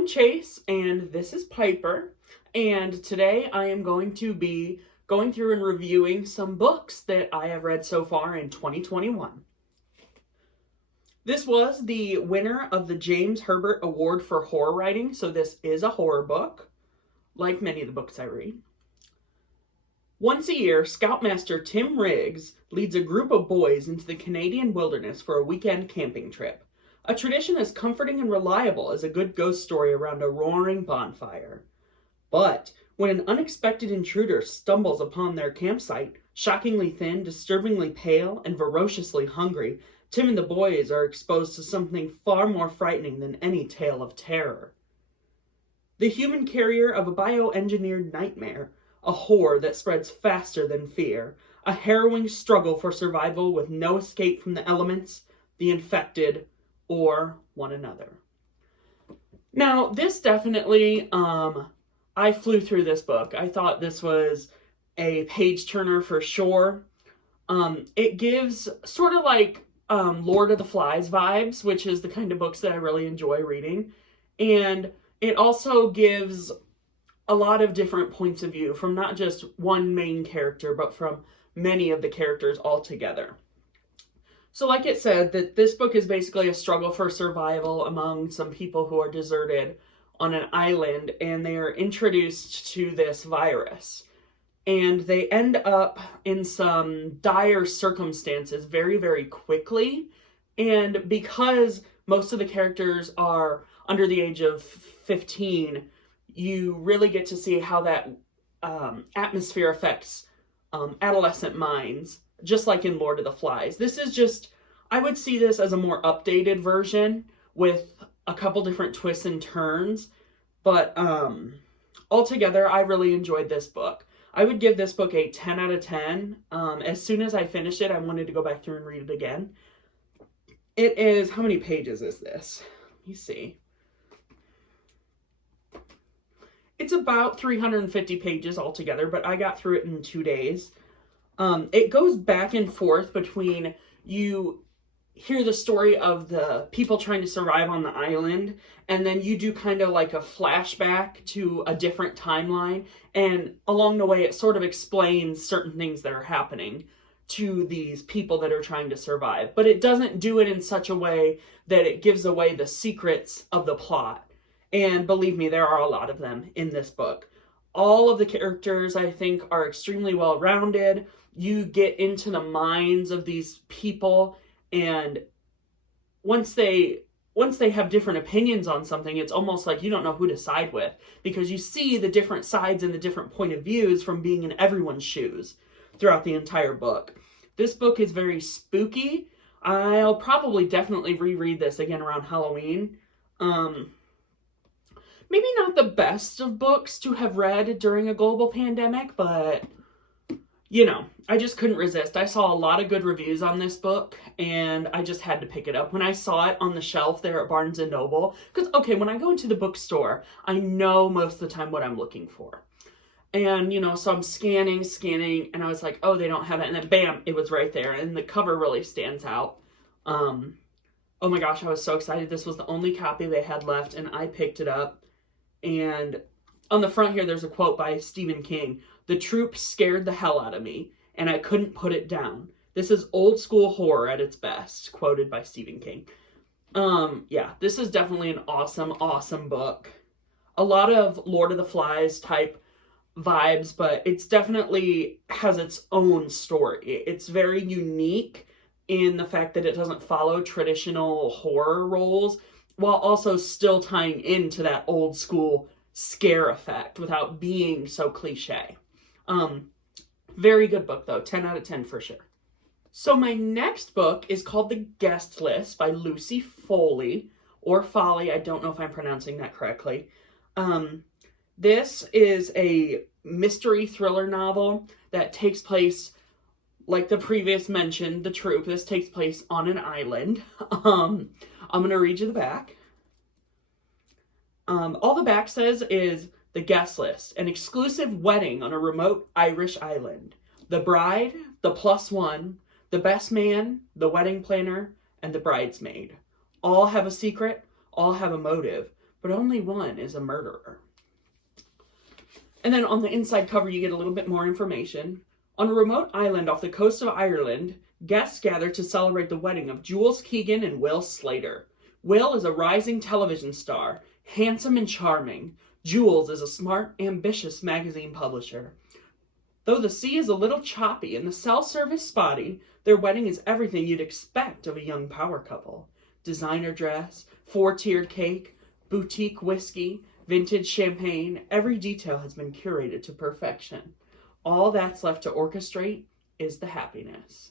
I'm Chase, and this is Piper, and today I am going to be going through and reviewing some books that I have read so far in 2021. This was the winner of the James Herbert Award for Horror Writing, so this is a horror book, like many of the books I read. Once a year, Scoutmaster Tim Riggs leads a group of boys into the Canadian wilderness for a weekend camping trip. A tradition as comforting and reliable as a good ghost story around a roaring bonfire. But when an unexpected intruder stumbles upon their campsite, shockingly thin, disturbingly pale, and ferociously hungry, Tim and the boys are exposed to something far more frightening than any tale of terror. The human carrier of a bioengineered nightmare, a horror that spreads faster than fear, a harrowing struggle for survival with no escape from the elements, the infected, or one another. Now, this definitely, I flew through this book. I thought this was a page turner for sure. It gives sort of like Lord of the Flies vibes, which is the kind of books that I really enjoy reading. And it also gives a lot of different points of view from not just one main character, but from many of the characters all together. So like it said, that this book is basically a struggle for survival among some people who are deserted on an island, and they are introduced to this virus. And they end up in some dire circumstances very, very quickly. And because most of the characters are under the age of 15, you really get to see how that atmosphere affects adolescent minds, just like in Lord of the Flies. This is just, I would see this as a more updated version with a couple different twists and turns, but altogether, I really enjoyed this book. I would give this book a 10 out of 10. As soon as I finished it, I wanted to go back through and read it again. It is, how many pages is this? Let me see. It's about 350 pages altogether, but I got through it in 2 days. It goes back and forth between you hear the story of the people trying to survive on the island, and then you do kind of like a flashback to a different timeline, and along the way it sort of explains certain things that are happening to these people that are trying to survive. But it doesn't do it in such a way that it gives away the secrets of the plot. And believe me, there are a lot of them in this book. All of the characters, I think, are extremely well-rounded. You get into the minds of these people, and once they have different opinions on something, it's almost like you don't know who to side with, because you see the different sides and the different point of views from being in everyone's shoes throughout the entire book. This book is very spooky. I'll probably definitely reread this again around Halloween. Maybe not the best of books to have read during a global pandemic, but, you know, I just couldn't resist. I saw a lot of good reviews on this book, and I just had to pick it up. When I saw it on the shelf there at Barnes & Noble, because, okay, when I go into the bookstore, I know most of the time what I'm looking for. And, you know, so I'm scanning, and I was like, oh, they don't have it. And then, bam, it was right there, and the cover really stands out. Oh my gosh, I was so excited. This was the only copy they had left, and I picked it up. And on the front here, there's a quote by Stephen King. "The troop scared the hell out of me, and I couldn't put it down. This is old school horror at its best," quoted by Stephen King. Yeah, this is definitely an awesome, awesome book. A lot of Lord of the Flies type vibes, but it's definitely has its own story. It's very unique in the fact that it doesn't follow traditional horror roles, while also still tying into that old school scare effect without being so cliche. Very good book though, 10 out of 10 for sure. So my next book is called The Guest List by Lucy Foley, or Foley, I don't know if I'm pronouncing that correctly. This is a mystery thriller novel that takes place, like the previous mentioned, The Troop. This takes place on an island. I'm going to read you the back. All the back says is The Guest List, an exclusive wedding on a remote Irish island. The bride, the plus one, the best man, the wedding planner, and the bridesmaid. All have a secret, all have a motive, but only one is a murderer. And then on the inside cover, you get a little bit more information. On a remote island off the coast of Ireland, guests gather to celebrate the wedding of Jules Keegan and Will Slater. Will is a rising television star, handsome and charming. Jules is a smart, ambitious magazine publisher. Though the sea is a little choppy and the cell service spotty, their wedding is everything you'd expect of a young power couple. Designer dress, 4-tiered cake, boutique whiskey, vintage champagne, every detail has been curated to perfection. All that's left to orchestrate is the happiness.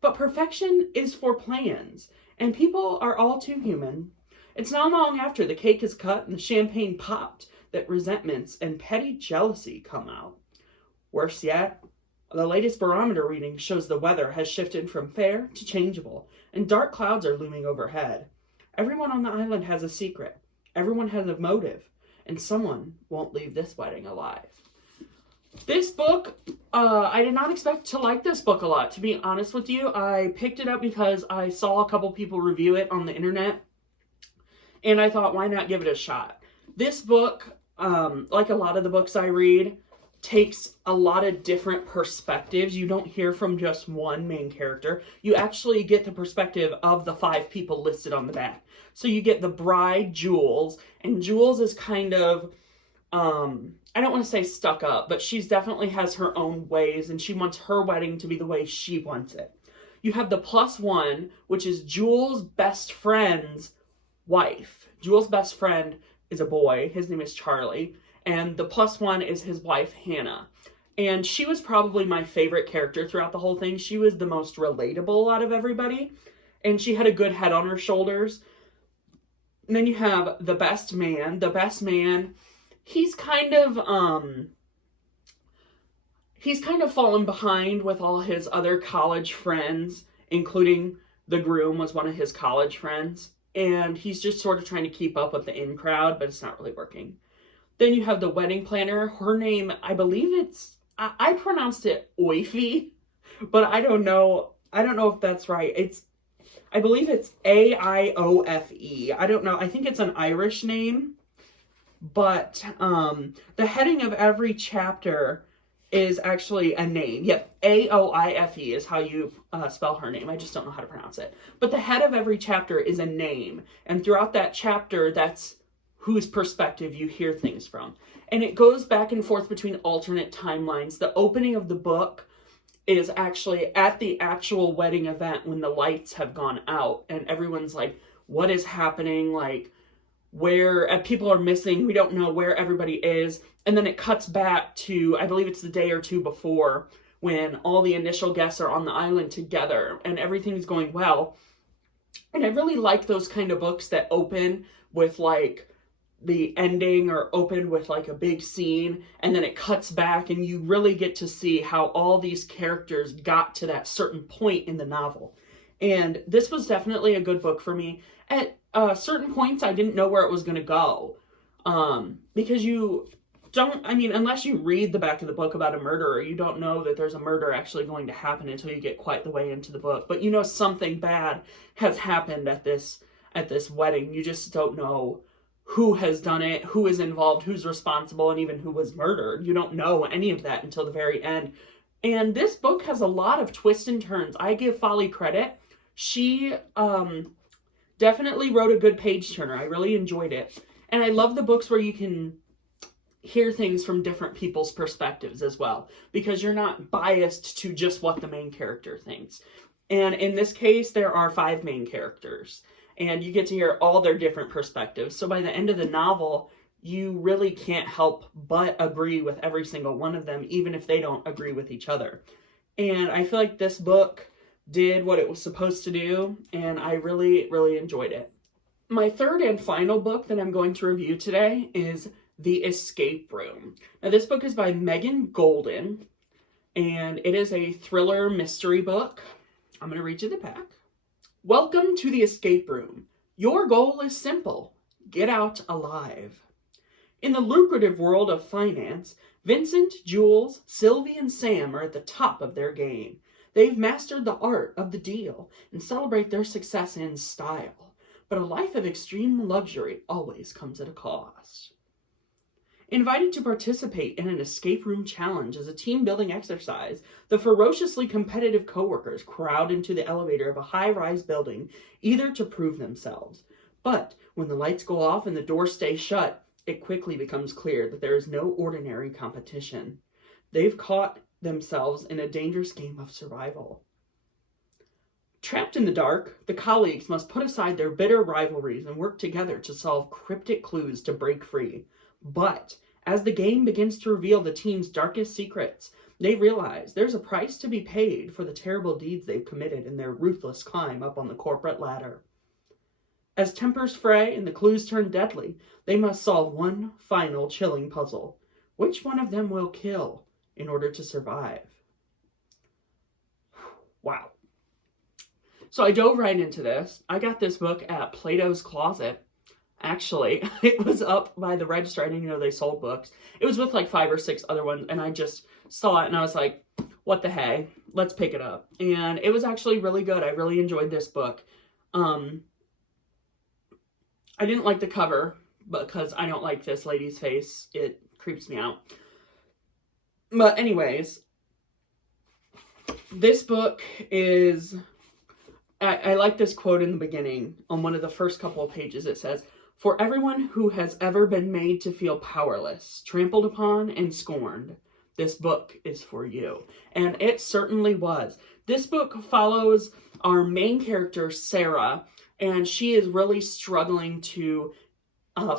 But perfection is for plans, and people are all too human. It's not long after the cake is cut and the champagne popped that resentments and petty jealousy come out. Worse yet, the latest barometer reading shows the weather has shifted from fair to changeable, and dark clouds are looming overhead. Everyone on the island has a secret. Everyone has a motive, and someone won't leave this wedding alive. This book, I did not expect to like this book a lot, to be honest with you. I picked it up because I saw a couple people review it on the internet, and I thought, why not give it a shot? This book, like a lot of the books I read, takes a lot of different perspectives. You don't hear from just one main character. You actually get the perspective of the 5 people listed on the back. So you get the bride, Jules, and Jules is kind of, I don't want to say stuck up, but she's definitely has her own ways, and she wants her wedding to be the way she wants it. You have the +1, which is Jules' best friend's wife. Jules' best friend is a boy. His name is Charlie. And the +1 is his wife, Hannah. And she was probably my favorite character throughout the whole thing. She was the most relatable out of everybody. And she had a good head on her shoulders. And then you have the best man. The best man, he's kind of fallen behind with all his other college friends, including the groom was one of his college friends. And he's just sort of trying to keep up with the in crowd, but it's not really working. Then you have the wedding planner. Her name, I believe I pronounced it Oifie, but I don't know if that's right. I believe it's Aiofe. I don't know. I think it's an Irish name, but the heading of every chapter is actually a name. Yep, Aoife is how you spell her name. I just don't know how to pronounce it. But the head of every chapter is a name, and throughout that chapter, that's whose perspective you hear things from. And it goes back and forth between alternate timelines. The opening of the book is actually at the actual wedding event when the lights have gone out and everyone's like, what is happening? Like, where people are missing. We don't know where everybody is. And then it cuts back to, I believe it's the day or two before, when all the initial guests are on the island together and everything's going well. And I really like those kind of books that open with like the ending or open with like a big scene and then it cuts back and you really get to see how all these characters got to that certain point in the novel. And this was definitely a good book for me. At certain points, I didn't know where it was going to go. Because you don't, unless you read the back of the book about a murderer, you don't know that there's a murder actually going to happen until you get quite the way into the book. But you know something bad has happened at this wedding. You just don't know who has done it, who is involved, who's responsible, and even who was murdered. You don't know any of that until the very end. And this book has a lot of twists and turns. I give Folly credit. She definitely wrote a good page turner. I really enjoyed it. And I love the books where you can hear things from different people's perspectives as well, because you're not biased to just what the main character thinks. And in this case, there are 5 main characters, and you get to hear all their different perspectives. So by the end of the novel, you really can't help but agree with every single one of them, even if they don't agree with each other. And I feel like this book did what it was supposed to do, and I really, really enjoyed it. My third and final book that I'm going to review today is The Escape Room. Now, this book is by Megan Golden, and it is a thriller mystery book. I'm going to read you the back. Welcome to the escape room. Your goal is simple. Get out alive. In the lucrative world of finance, Vincent, Jules, Sylvie, and Sam are at the top of their game. They've mastered the art of the deal and celebrate their success in style. but a life of extreme luxury always comes at a cost. Invited to participate in an escape room challenge as a team-building exercise, the ferociously competitive coworkers crowd into the elevator of a high-rise building, eager to prove themselves. But when the lights go off and the doors stay shut, it quickly becomes clear that there is no ordinary competition. They've caught themselves in a dangerous game of survival. Trapped in the dark, the colleagues must put aside their bitter rivalries and work together to solve cryptic clues to break free. But as the game begins to reveal the team's darkest secrets, they realize there's a price to be paid for the terrible deeds they've committed in their ruthless climb up on the corporate ladder. As tempers fray and the clues turn deadly, they must solve one final chilling puzzle. Which one of them will kill in order to survive? Wow. So I dove right into this. I got this book at Plato's Closet. Actually, it was up by the register. I didn't know they sold books. It was with like 5 or 6 other ones, and I just saw it, and I was like, what the hey? Let's pick it up. And it was actually really good. I really enjoyed this book. I didn't like the cover, because I don't like this lady's face. It creeps me out. But anyways, this book is... I like this quote in the beginning. On one of the first couple of pages, it says, "For everyone who has ever been made to feel powerless, trampled upon, and scorned, this book is for you." And it certainly was. This book follows our main character, Sarah, and she is really struggling to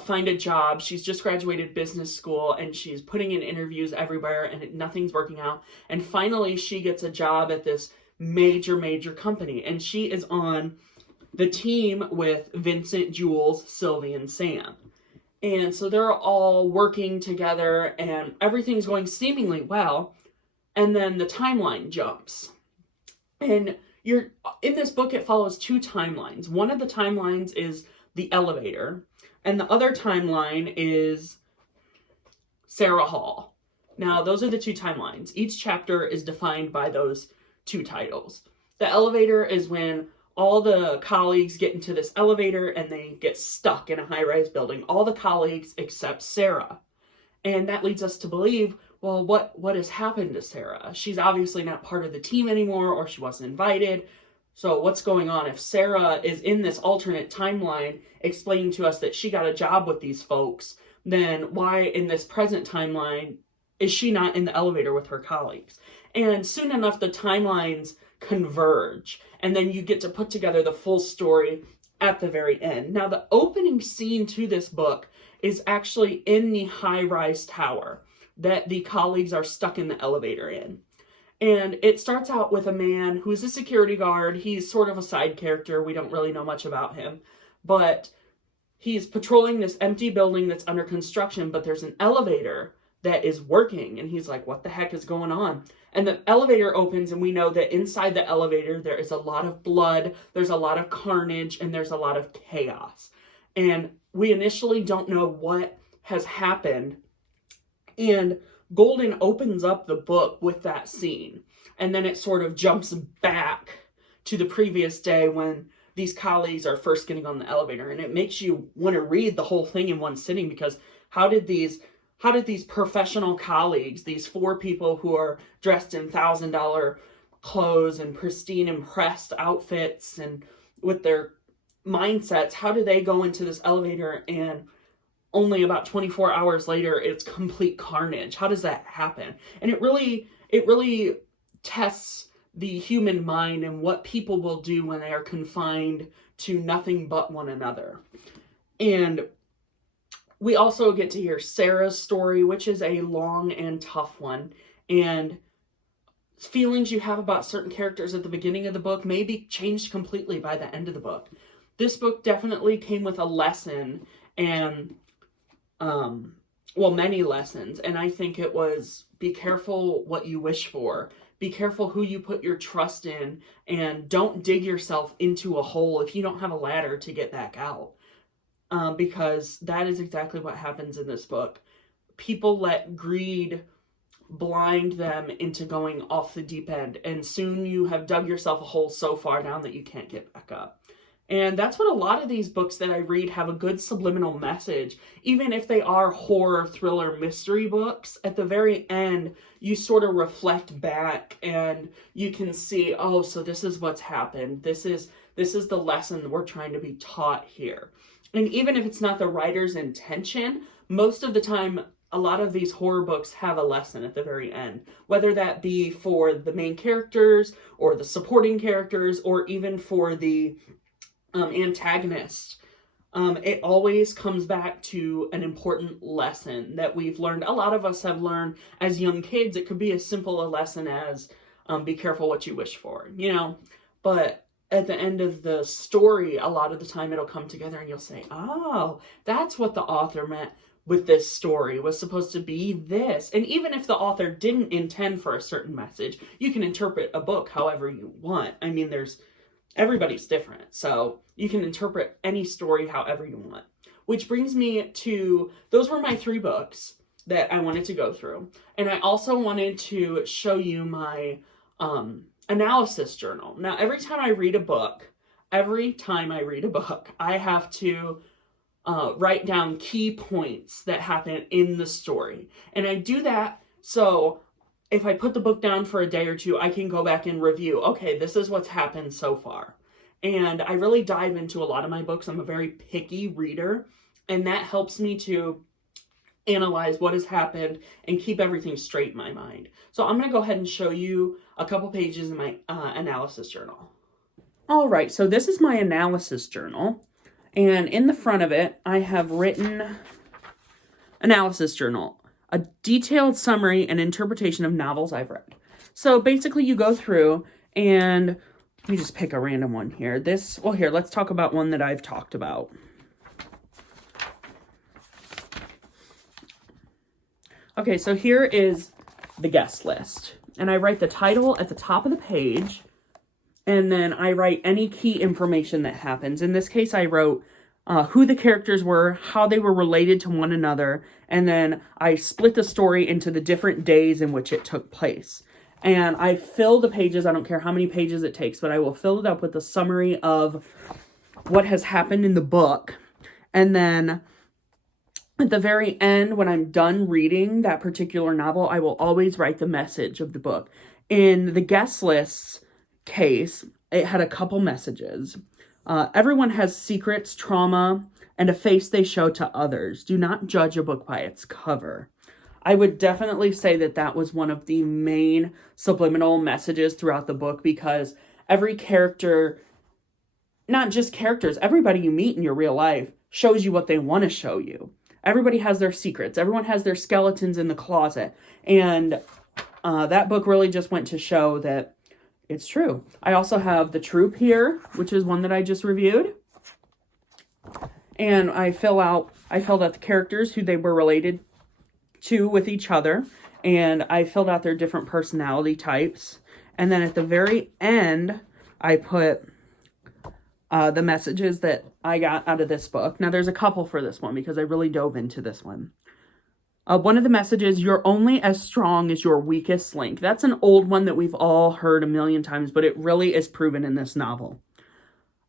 find a job. She's just graduated business school, and she's putting in interviews everywhere, and nothing's working out. And finally, she gets a job at this major company, and she is on the team with Vincent, Jules, Sylvie, and Sam. And so they're all working together, and everything's going seemingly well, and then the timeline jumps. And in this book, it follows 2 timelines. One of the timelines is the elevator, and the other timeline is Sarah Hall. Now, those are the 2 timelines. Each chapter is defined by those 2 titles. The elevator is when all the colleagues get into this elevator and they get stuck in a high-rise building. All the colleagues except Sarah. And that leads us to believe, well, what has happened to Sarah? She's obviously not part of the team anymore, or she wasn't invited. So what's going on? If Sarah is in this alternate timeline explaining to us that she got a job with these folks, then why in this present timeline is she not in the elevator with her colleagues? And soon enough, the timelines converge, and then you get to put together the full story at the very end. Now, the opening scene to this book is actually in the high-rise tower that the colleagues are stuck in the elevator in. And it starts out with a man who's a security guard. He's sort of a side character. We don't really know much about him. But he's patrolling this empty building that's under construction, but there's an elevator that is working, and he's like, what the heck is going on? And the elevator opens, and we know that inside the elevator there is a lot of blood, there's a lot of carnage, and there's a lot of chaos. And we initially don't know what has happened, and Golden opens up the book with that scene, and then it sort of jumps back to the previous day when these colleagues are first getting on the elevator, and it makes you want to read the whole thing in one sitting, because how did these professional colleagues, these 4 people who are dressed in $1,000 clothes and pristine impressed outfits and with their mindsets, how do they go into this elevator and only about 24 hours later it's complete carnage? How does that happen? And it really tests the human mind and what people will do when they are confined to nothing but one another. And we also get to hear Sarah's story, which is a long and tough one. And feelings you have about certain characters at the beginning of the book may be changed completely by the end of the book. This book definitely came with a lesson, and, many lessons. And I think it was, be careful what you wish for. Be careful who you put your trust in, and don't dig yourself into a hole if you don't have a ladder to get back out. Because that is exactly what happens in this book. People let greed blind them into going off the deep end, and soon you have dug yourself a hole so far down that you can't get back up. And that's what a lot of these books that I read have a good subliminal message. Even if they are horror, thriller, mystery books, at the very end, you sort of reflect back and you can see, oh, so this is what's happened. This is the lesson we're trying to be taught here. And even if it's not the writer's intention, most of the time, a lot of these horror books have a lesson at the very end, whether that be for the main characters or the supporting characters or even for the antagonist. It always comes back to an important lesson that we've learned. A lot of us have learned as young kids. It could be as simple a lesson as be careful what you wish for, but at the end of the story, a lot of the time it'll come together and you'll say, oh, that's what the author meant with this story, was supposed to be this. And even if the author didn't intend for a certain message, you can interpret a book however you want. I mean, everybody's different, so you can interpret any story however you want. Which brings me to, those were my 3 books that I wanted to go through. And I also wanted to show you my analysis journal. Now, every time I read a book, I have to write down key points that happen in the story. And I do that so if I put the book down for a day or two, I can go back and review, okay, this is what's happened so far. And I really dive into a lot of my books. I'm a very picky reader, and that helps me to analyze what has happened and keep everything straight in my mind. So I'm going to go ahead and show you a couple pages in my analysis journal. All right, so this is my analysis journal. And in the front of it, I have written analysis journal, a detailed summary and interpretation of novels I've read. So basically you go through and let me just pick a random one here. Here, let's talk about one that I've talked about. Okay, so here is the guest list. And I write the title at the top of the page. And then I write any key information that happens. In this case, I wrote who the characters were, how they were related to one another, and then I split the story into the different days in which it took place. And I fill the pages, I don't care how many pages it takes, but I will fill it up with a summary of what has happened in the book. And then at the very end, when I'm done reading that particular novel, I will always write the message of the book. In the guest list's case, it had a couple messages. Everyone has secrets, trauma, and a face they show to others. Do not judge a book by its cover. I would definitely say that that was one of the main subliminal messages throughout the book, because every character, not just characters, everybody you meet in your real life shows you what they want to show you. Everybody has their secrets. Everyone has their skeletons in the closet. And that book really just went to show that it's true. I also have The Troop here, which is one that I just reviewed. And I filled out the characters, who they were related to with each other. And I filled out their different personality types. And then at the very end, I put the messages that I got out of this book. Now, there's a couple for this one because I really dove into this one. One of the messages, you're only as strong as your weakest link. That's an old one that we've all heard a million times, but it really is proven in this novel.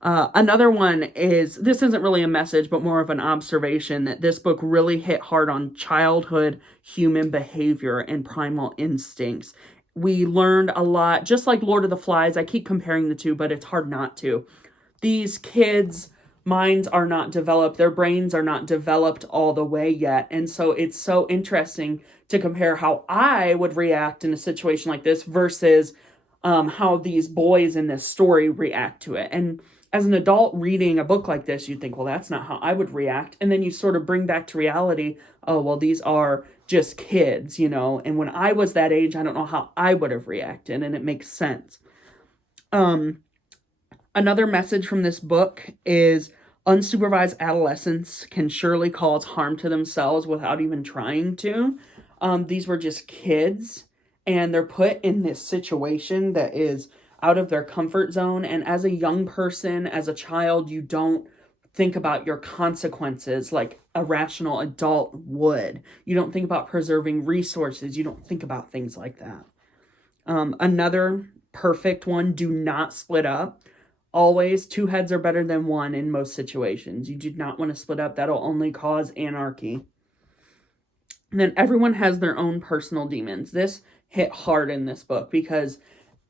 Another one is, this isn't really a message, but more of an observation, that this book really hit hard on childhood human behavior and primal instincts. We learned a lot, just like Lord of the Flies. I keep comparing the two, but it's hard not to. These kids' minds are not developed. Their brains are not developed all the way yet. And so it's so interesting to compare how I would react in a situation like this versus how these boys in this story react to it. And as an adult reading a book like this, you'd think, well, that's not how I would react. And then you sort of bring back to reality, oh, well, these are just kids, and when I was that age, I don't know how I would have reacted, and it makes sense. Another message from this book is unsupervised adolescents can surely cause harm to themselves without even trying to. These were just kids, and they're put in this situation that is out of their comfort zone. And as a young person, as a child, you don't think about your consequences like a rational adult would. You don't think about preserving resources. You don't think about things like that. Another perfect one, do not split up. Always, two heads are better than one in most situations. You do not want to split up. That'll only cause anarchy. And then everyone has their own personal demons. This hit hard in this book because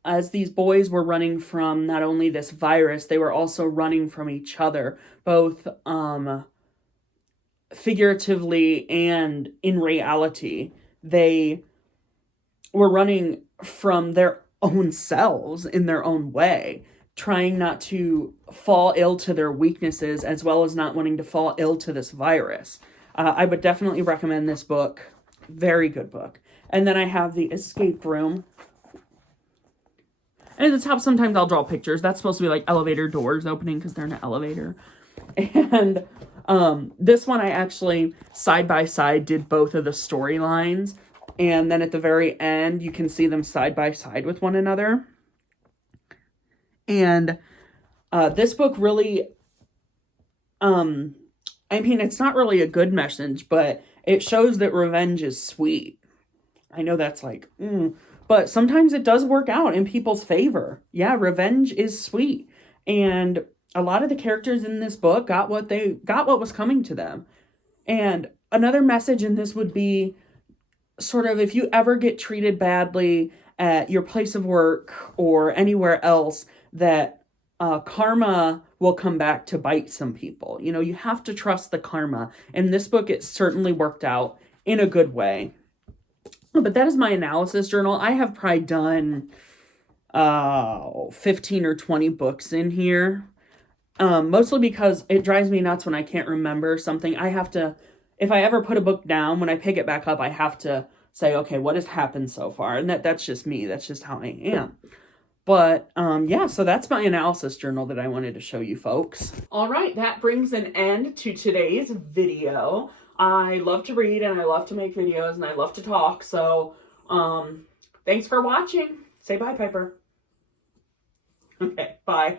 as these boys were running from not only this virus, they were also running from each other, both figuratively and in reality. They were running from their own selves in their own way, trying not to fall ill to their weaknesses, as well as not wanting to fall ill to this virus. I would definitely recommend this book. Very good book. And then I have The Escape Room. And at the top, sometimes I'll draw pictures. That's supposed to be like elevator doors opening because they're in an elevator. And this one, I actually, side by side, did both of the storylines. And then at the very end, you can see them side by side with one another. And this book really, it's not really a good message, but it shows that revenge is sweet. I know that's like, but sometimes it does work out in people's favor. Yeah, revenge is sweet. And a lot of the characters in this book got what was coming to them. And another message in this would be sort of, if you ever get treated badly at your place of work or anywhere else, that karma will come back to bite some people. You know, you have to trust the karma. In this book, it certainly worked out in a good way. But that is my analysis journal. I have probably done 15 or 20 books in here. Mostly because it drives me nuts when I can't remember something. I have to, if I ever put a book down, when I pick it back up, I have to say, okay, what has happened so far? And that's just me. That's just how I am. But, yeah, so that's my analysis journal that I wanted to show you folks. All right, that brings an end to today's video. I love to read and I love to make videos and I love to talk. So, thanks for watching. Say bye, Piper. Okay, bye.